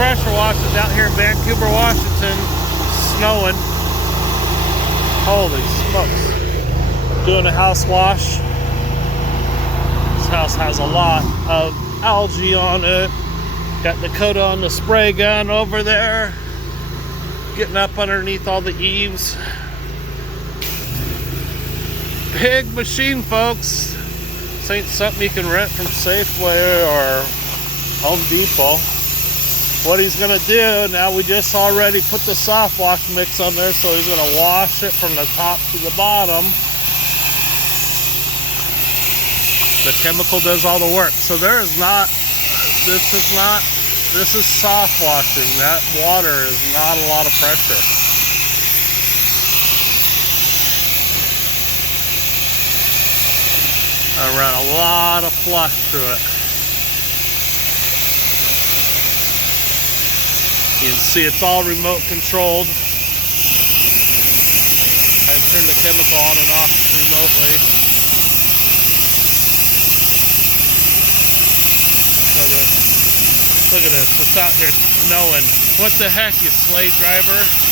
pressure washing out here in Vancouver, Washington. Snowing. Holy smokes. Doing a house wash. This house has a lot of algae on it. Got Dakota on the spray gun over there. Getting up underneath all the eaves. Big machine, folks. This ain't something you can rent from Safeway or Home Depot. What he's gonna do, now we just already put the Softwash mix on there, so he's gonna wash it from the top to the bottom. The chemical does all the work. So there is not, this is soft washing. That water is not a lot of pressure. I ran a lot of flush through it. You can see it's all remote controlled. I can turn the chemical on and off remotely. Look at this, it's out here snowing. What the heck, you slave driver?